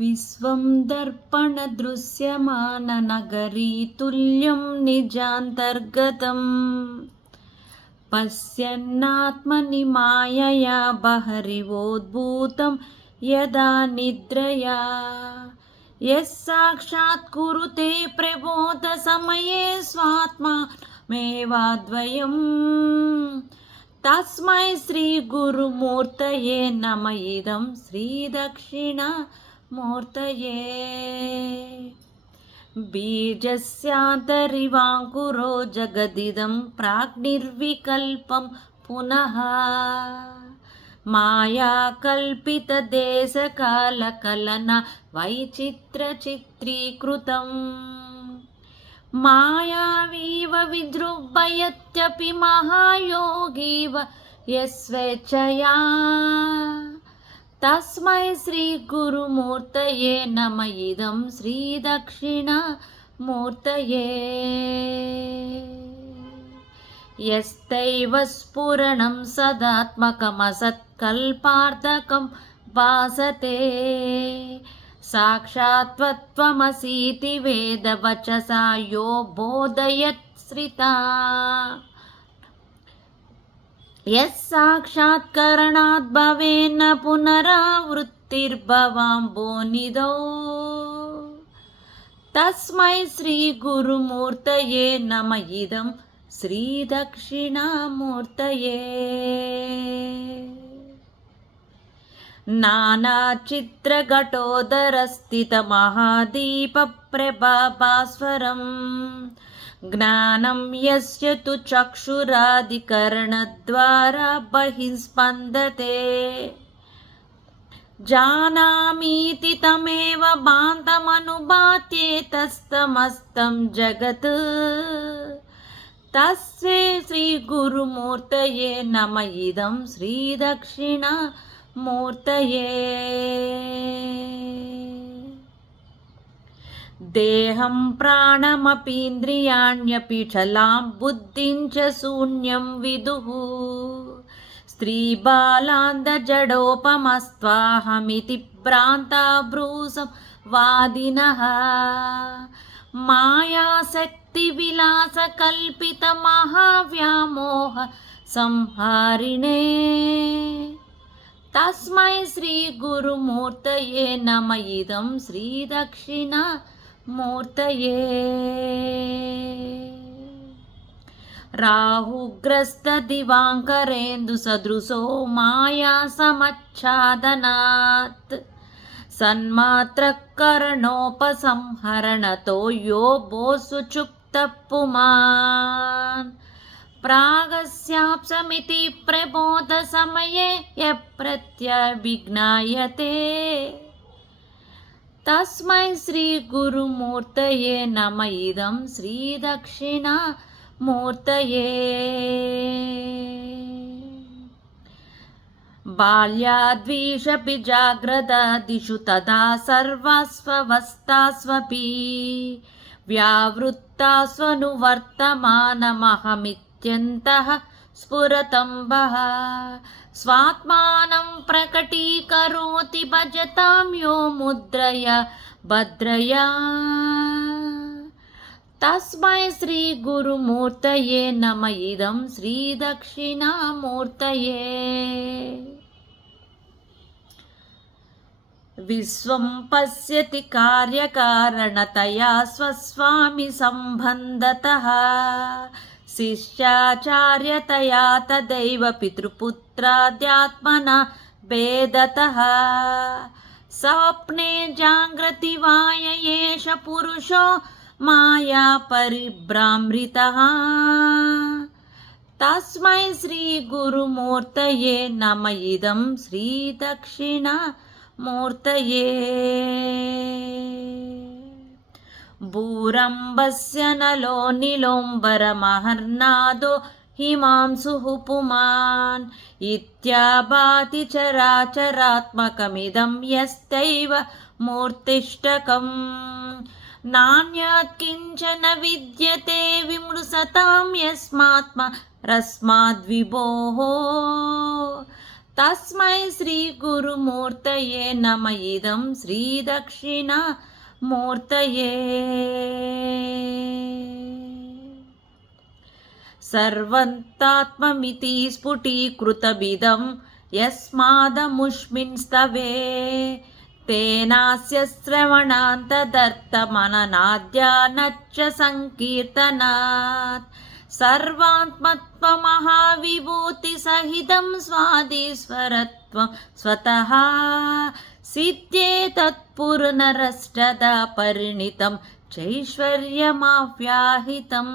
विश्वं दर्पणदृश्यमाननगरी तुल्यं निजान्तर्गतं पश्यन्नात्मनि मायया बहिरिवोद्भूतं यदा निद्रया यः साक्षात् कुरुते प्रबोधसमये स्वात्मानमेवाद्वयम् तस्मै श्रीगुरुमूर्तये नमः इदं श्रीदक्षिणामूर्तये बीजस्यान्तरिवाङ्कुरो जगदिदं प्राग्निर्विकल्पं पुनः मायाकल्पितदेशकालकलना वैचित्र्यचित्रीकृतम् मायावीव विजृम्भयत्यपि महायोगीव यस्वेच्छया तस्मै श्रीगुरुमूर्तये नमः इदं श्रीदक्षिणामूर्तये यस्तैव स्फुरणं सदात्मकमसत्कल्पार्थकं भासते साक्षात्त्वमसीति वेदवचसा यो बोधयत् श्रिता यः साक्षात्करणात् भवेन्न पुनरावृत्तिर्भवाम्भोनिधौ तस्मै श्रीगुरुमूर्तये नमः इदं श्रीदक्षिणामूर्तये नानाचित्रघटोदरस्थितमहादीपप्रभाभास्वरं ज्ञानं यस्य तु चक्षुरादिकरणद्वारा बहिःस्पन्दते जानामीति तमेव भान्तमनुभात्येतस्तमस्तं जगत् तस्मै श्रीगुरुमूर्तये नमः इदं श्रीदक्षिणामूर्तये देहं प्राणमपीन्द्रियाण्यपि चलां बुद्धिं च शून्यं विदुः स्त्रीबालान्धजडोपमस्त्वाहमिति भ्रान्ता ब्रूसंवादिनः मायाशक्तिविलासकल्पितमहाव्यामोह संहारिणे तस्मै श्रीगुरुमूर्तये नमः इदं श्रीदक्षिणामूर्तये राहुग्रस्तदिवाङ्करेन्दुसदृशो मायासमच्छादनात् सन्मात्रकरणोपसंहरणतो यो भोः पुमान् प्रागस्याप्समिति प्रबोधसमये यः प्रत्यभिज्ञायते तस्मै श्रीगुरुमूर्तये नमः इदं श्रीदक्षिणामूर्तये बाल्याद्वीषपि जाग्रदादिषु तदा सर्वास्वस्थास्वपि व्यावृत्तास्वनुवर्तमानमहमित्यन्तः स्फुरतम्बः स्वात्मानं प्रकटीकरोति भजतां यो मुद्रया भद्रया तस्मै श्रीगुरुमूर्तये नमः इदं श्रीदक्षिणामूर्तये विश्वं पश्यति कार्यकारणतया स्वस्वामी सम्बन्धतः शिष्याचार्यतया तदैव पितृपुत्राद्यात्मना भेदतः स्वप्ने जाग्रति वाय एष पुरुषो माया परिभ्रामृतः तस्मै श्रीगुरुमूर्तये नमः इदं श्रीदक्षिणामूर्तये भूरम्भस्य नलो नीलोम्बरमहर्नादो हिमांशुः पुमान् इत्याभाति चराचरात्मकमिदं यस्तैव मूर्तिष्ठकम् नान्यत् किञ्चन विद्यते विमृशतां यस्मात्मा रस्माद्विभोः తస్మై శ్రీ గురుమూర్తయే నమ ఇదం శ్రీ దక్షిణామూర్తయే. సర్వంతాత్మమితి స్ఫుటీకృతమిదం యస్మాదముష్మిన్ స్తవే. తేనాస్య శ్రవణాంతదర్థమననాద్యానచ్చ సంకీర్తనాత్. సర్వాత్మత్వమహావిభూతి సహితం స్వాదీశ్వరత్వం స్వతః సిద్ధ్యే తత్పునరష్టదా పరిణితం చైశ్వర్యమావ్యాహితం.